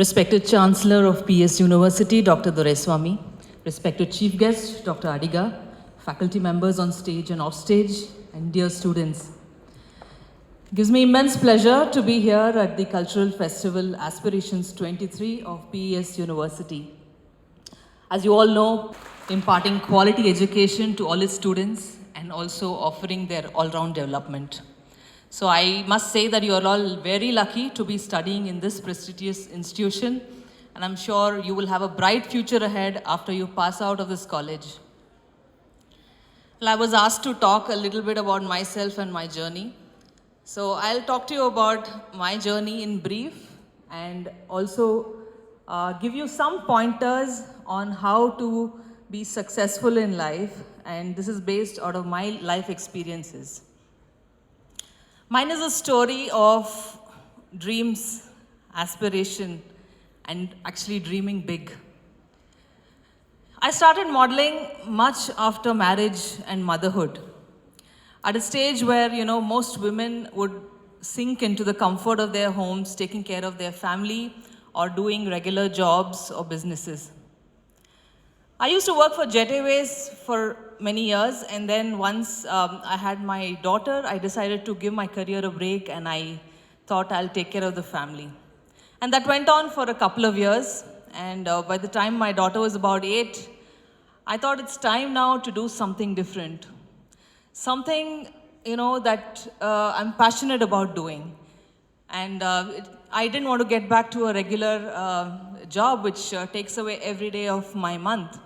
Respected Chancellor of PES University, Dr. Doraiswamy, respected Chief Guest, Dr. Adiga, faculty members on stage and off stage, and dear students. It gives me immense pleasure to be here at the Cultural Festival Aspirations 23 of PES University. As you all know, imparting quality education to all its students and also offering their all-round development. So I must say that you are all very lucky to be studying in this prestigious institution, and I'm sure you will have a bright future ahead after you pass out of this college. Well, I was asked to talk a little bit about myself and my journey. So I'll talk to you about my journey in brief and also give you some pointers on how to be successful in life, and this is based out of my life experiences. Mine is a story of dreams, aspiration, and actually dreaming big. I started modeling much after marriage and motherhood. At a stage where, most women would sink into the comfort of their homes, taking care of their family, or doing regular jobs or businesses. I used to work for Jet Airways for many years, and then once I had my daughter, I decided to give my career a break, and I thought I'll take care of the family. And that went on for a couple of years, and by the time my daughter was about 8, I thought it's time now to do something different. Something, that I'm passionate about doing. And I didn't want to get back to a regular job which takes away every day of my month.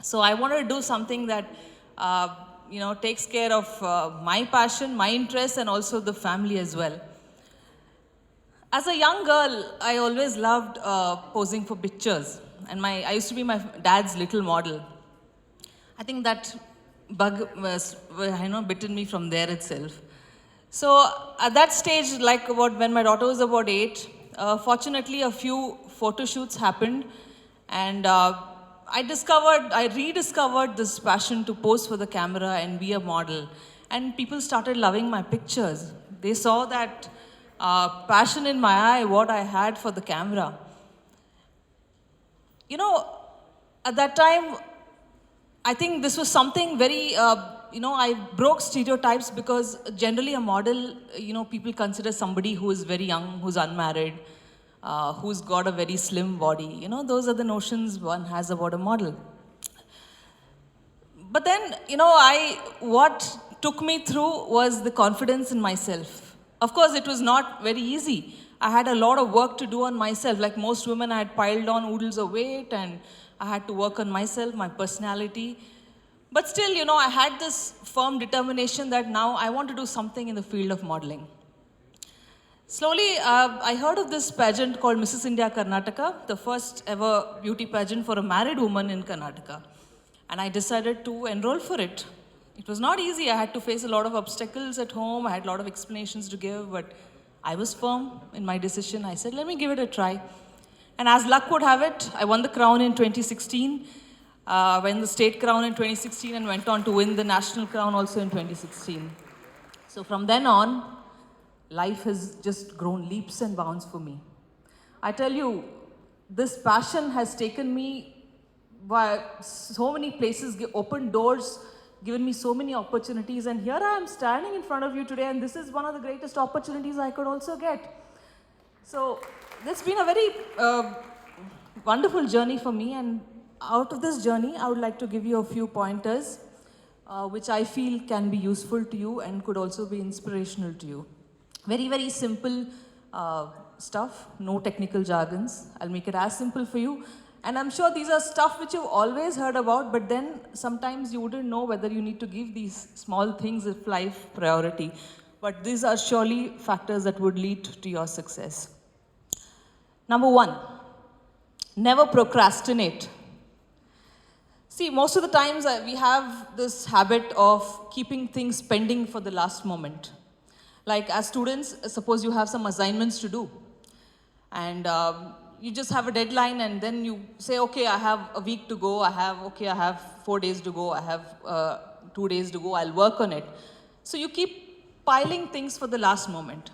So I wanted to do something that, takes care of my passion, my interests, and also the family as well. As a young girl, I always loved posing for pictures. And I used to be my dad's little model. I think that bug was, bitten me from there itself. So at that stage, when my daughter was about 8, fortunately a few photo shoots happened, and I rediscovered this passion to pose for the camera and be a model. And people started loving my pictures. They saw that passion in my eye, what I had for the camera. At that time, I think this was something very, I broke stereotypes, because generally a model, people consider somebody who is very young, who's unmarried, who's got a very slim body. Those are the notions one has about a model. But then, what took me through was the confidence in myself. Of course, it was not very easy. I had a lot of work to do on myself. Like most women, I had piled on oodles of weight, and I had to work on myself, my personality. But still, I had this firm determination that now I want to do something in the field of modeling. Slowly, I heard of this pageant called Mrs. India Karnataka, the first ever beauty pageant for a married woman in Karnataka. And I decided to enroll for it. It was not easy. I had to face a lot of obstacles at home. I had a lot of explanations to give, but I was firm in my decision. I said, let me give it a try. And as luck would have it, I won the crown in 2016, won the state crown in 2016, and went on to win the national crown also in 2016. So from then on, life has just grown leaps and bounds for me. I tell you, this passion has taken me by so many places, opened doors, given me so many opportunities, and here I am standing in front of you today, and this is one of the greatest opportunities I could also get. So it's been a very wonderful journey for me, and out of this journey, I would like to give you a few pointers which I feel can be useful to you and could also be inspirational to you. Very, very simple stuff, no technical jargons. I'll make it as simple for you. And I'm sure these are stuff which you've always heard about, but then sometimes you wouldn't know whether you need to give these small things of life priority. But these are surely factors that would lead to your success. Number 1, never procrastinate. See, most of the times we have this habit of keeping things pending for the last moment. Like as students, suppose you have some assignments to do, and you just have a deadline, and then you say, okay, I have a week to go, I have 4 days to go, I have 2 days to go, I'll work on it. So you keep piling things for the last moment.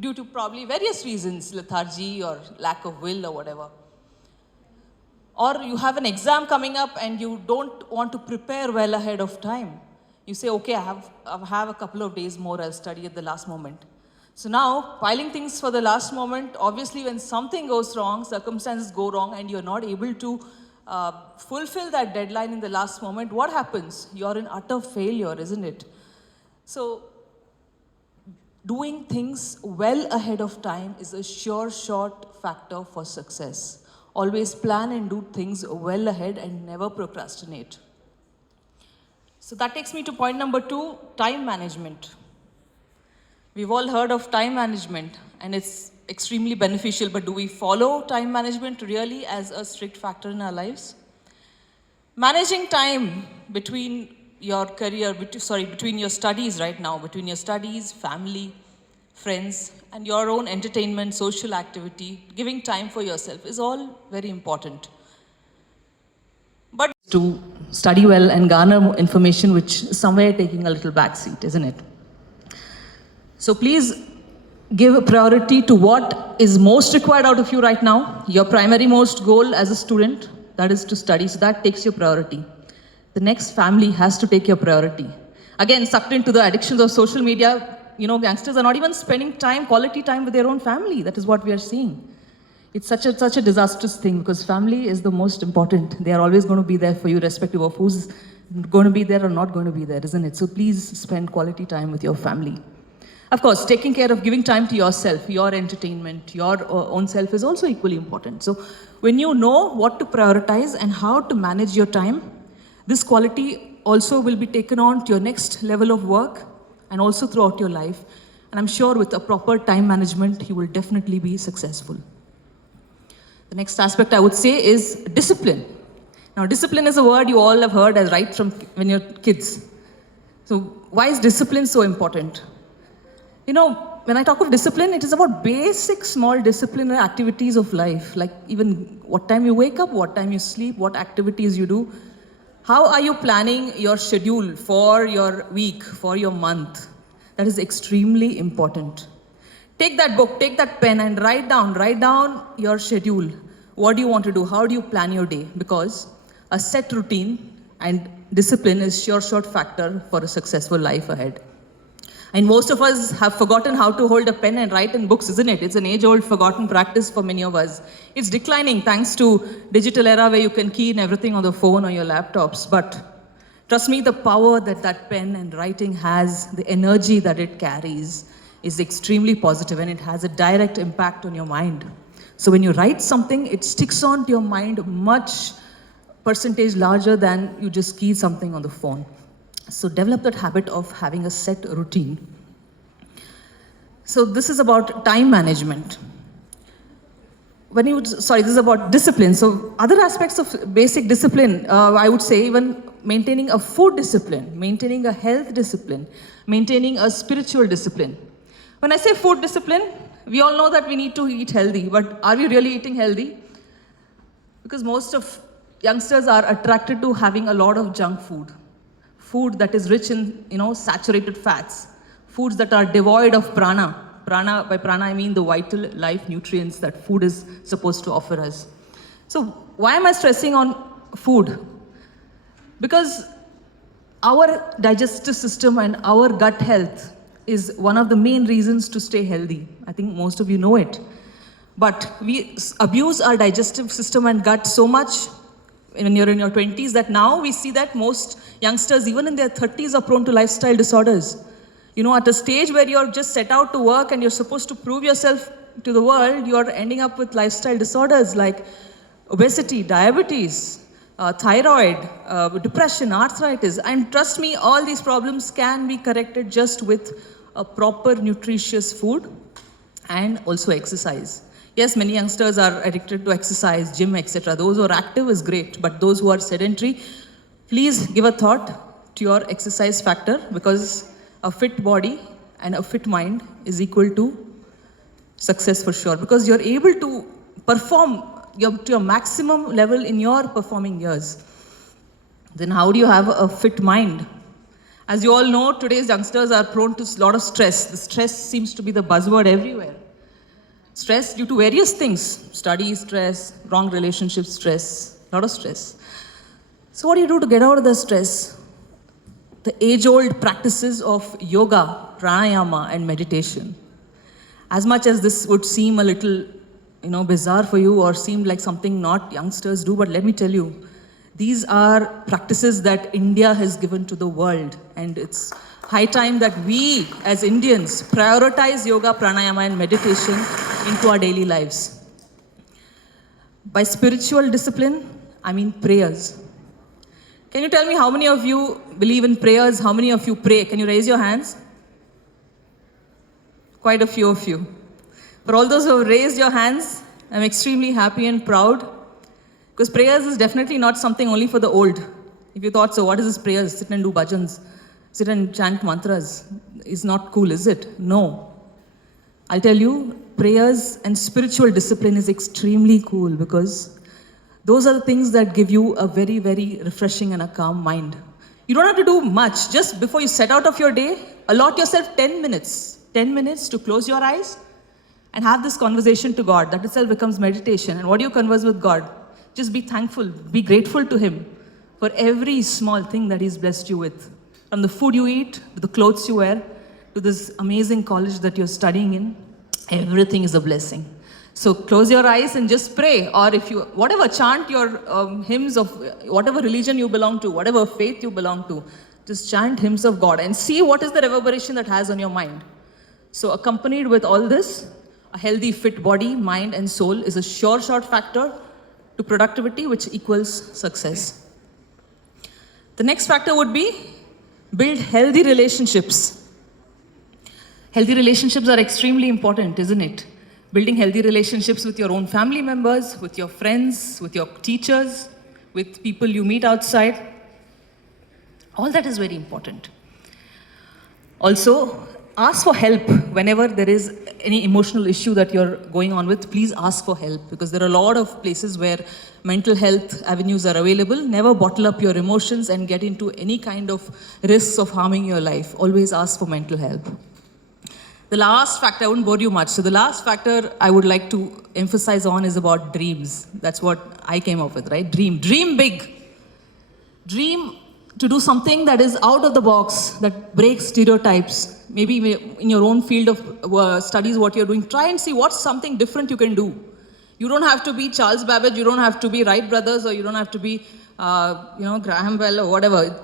due to probably various reasons, lethargy or lack of will or whatever. Or you have an exam coming up and you don't want to prepare well ahead of time. You say, okay, I have a couple of days more, I'll study at the last moment. So now, piling things for the last moment, obviously when something goes wrong, circumstances go wrong, and you're not able to fulfill that deadline in the last moment, what happens? You're in utter failure, isn't it? So, doing things well ahead of time is a sure shot factor for success. Always plan and do things well ahead and never procrastinate. So that takes me to point number 2, time management. We've all heard of time management and it's extremely beneficial, but do we follow time management really as a strict factor in our lives? Managing time between your career, between your studies right now, between your studies, family, friends, and your own entertainment, social activity, giving time for yourself is all very important. But to study well and garner more information, which is somewhere taking a little backseat, isn't it? So please give a priority to what is most required out of you right now. Your primary most goal as a student, that is to study, so that takes your priority. The next family has to take your priority. Again, sucked into the addictions of social media, youngsters are not even spending quality time with their own family. That is what we are seeing. It's such a disastrous thing because family is the most important. They are always going to be there for you, irrespective of who's going to be there or not going to be there, isn't it? So please spend quality time with your family. Of course, taking care of giving time to yourself, your entertainment, your own self is also equally important. So when you know what to prioritize and how to manage your time, this quality also will be taken on to your next level of work and also throughout your life. And I'm sure with a proper time management, you will definitely be successful. The next aspect I would say is discipline. Now, discipline is a word you all have heard as right from when you're kids. So why is discipline so important? When I talk of discipline, it is about basic small disciplinary activities of life, like even what time you wake up, what time you sleep, what activities you do. How are you planning your schedule for your week, for your month? That is extremely important. Take that book, take that pen and write down your schedule. What do you want to do? How do you plan your day? Because a set routine and discipline is sure shot factor for a successful life ahead. And most of us have forgotten how to hold a pen and write in books, isn't it? It's an age-old forgotten practice for many of us. It's declining thanks to digital era where you can key in everything on the phone or your laptops. But trust me, the power that pen and writing has, the energy that it carries is extremely positive and it has a direct impact on your mind. So when you write something, it sticks on to your mind much percentage larger than you just key something on the phone. So develop that habit of having a set routine. So this is about time management. This is about discipline. So other aspects of basic discipline, I would say even maintaining a food discipline, maintaining a health discipline, maintaining a spiritual discipline. When I say food discipline, we all know that we need to eat healthy, but are we really eating healthy? Because most of youngsters are attracted to having a lot of junk food. Food that is rich in, saturated fats. Foods that are devoid of prana. By prana, I mean the vital life nutrients that food is supposed to offer us. So why am I stressing on food? Because our digestive system and our gut health is one of the main reasons to stay healthy. I think most of you know it. But we abuse our digestive system and gut so much when you're in your 20s that now we see that most youngsters, even in their 30s, are prone to lifestyle disorders. At a stage where you're just set out to work and you're supposed to prove yourself to the world, you're ending up with lifestyle disorders like obesity, diabetes, thyroid, depression, arthritis. And trust me, all these problems can be corrected just with a proper nutritious food and also exercise. Yes, many youngsters are addicted to exercise, gym, etc. Those who are active is great, but those who are sedentary, please give a thought to your exercise factor, because a fit body and a fit mind is equal to success for sure, because you're able to perform to your maximum level in your performing years. Then how do you have a fit mind? As you all know, today's youngsters are prone to a lot of stress. The stress seems to be the buzzword everywhere. Stress due to various things, study stress, wrong relationship stress, a lot of stress. So what do you do to get out of the stress? The age-old practices of yoga, pranayama, and meditation. As much as this would seem a little, bizarre for you or seem like something not youngsters do, but let me tell you, these are practices that India has given to the world, and it's high time that we, as Indians, prioritize yoga, pranayama, and meditation into our daily lives. By spiritual discipline, I mean prayers. Can you tell me how many of you believe in prayers? How many of you pray? Can you raise your hands? Quite a few of you. For all those who have raised your hands, I'm extremely happy and proud, because prayers is definitely not something only for the old. If you thought so, what is this prayers? Sit and do bhajans, sit and chant mantras. Is not cool, is it? No. I'll tell you, prayers and spiritual discipline is extremely cool, because those are the things that give you a very, very refreshing and a calm mind. You don't have to do much. Just before you set out of your day, allot yourself 10 minutes. 10 minutes to close your eyes and have this conversation to God. That itself becomes meditation. And what do you converse with God? Just be thankful, be grateful to Him for every small thing that He's blessed you with. From the food you eat, to the clothes you wear, to this amazing college that you're studying in, everything is a blessing. So close your eyes and just pray. Or if you, whatever, chant your hymns of whatever religion you belong to, whatever faith you belong to, just chant hymns of God and see what is the reverberation that has on your mind. So accompanied with all this, a healthy, fit body, mind, and soul is a sure shot factor to productivity, which equals success. The next factor would be build healthy relationships. Healthy relationships are extremely important, isn't it? Building healthy relationships with your own family members, with your friends, with your teachers, with people you meet outside. All that is very important. Also, ask for help whenever there is any emotional issue that you're going on with. Please ask for help, because there are a lot of places where mental health avenues are available. Never bottle up your emotions and get into any kind of risks of harming your life. Always ask for mental help. The last factor, I won't bore you much. So the last factor I would like to emphasize on is about dreams. That's what I came up with, right? Dream big. Dream to do something that is out of the box, that breaks stereotypes. Maybe in your own field of studies, what you're doing, try and see what's something different you can do. You don't have to be Charles Babbage, you don't have to be Wright brothers, or you don't have to be, Graham Bell or whatever.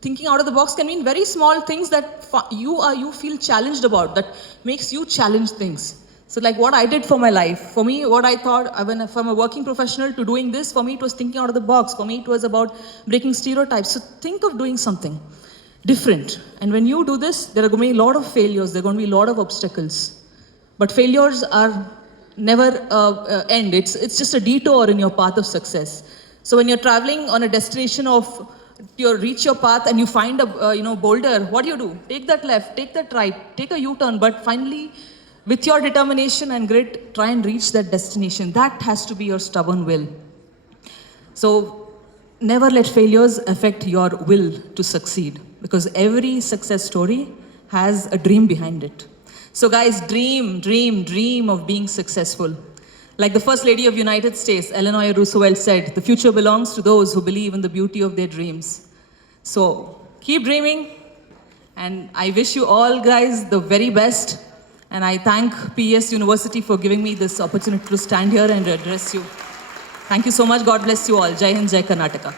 Thinking out of the box can mean very small things that you feel challenged about, that makes you challenge things. So like what I did for my life, for me, what I thought, if I'm a working professional to doing this, for me it was thinking out of the box. For me it was about breaking stereotypes. So think of doing something different. And when you do this, there are going to be a lot of failures, there are going to be a lot of obstacles. But failures are never end. It's just a detour in your path of success. So when you're traveling on a destination of you reach your path and you find a boulder, what do? Take that left, take that right, take a U-turn, but finally, with your determination and grit, try and reach that destination. That has to be your stubborn will. So never let failures affect your will to succeed, because every success story has a dream behind it. So guys, dream of being successful. Like the First Lady of the United States, Eleanor Roosevelt said, the future belongs to those who believe in the beauty of their dreams. So keep dreaming, and I wish you all guys the very best. And I thank PES University for giving me this opportunity to stand here and address you. Thank you so much. God bless you all. Jai Hind, Jai Karnataka.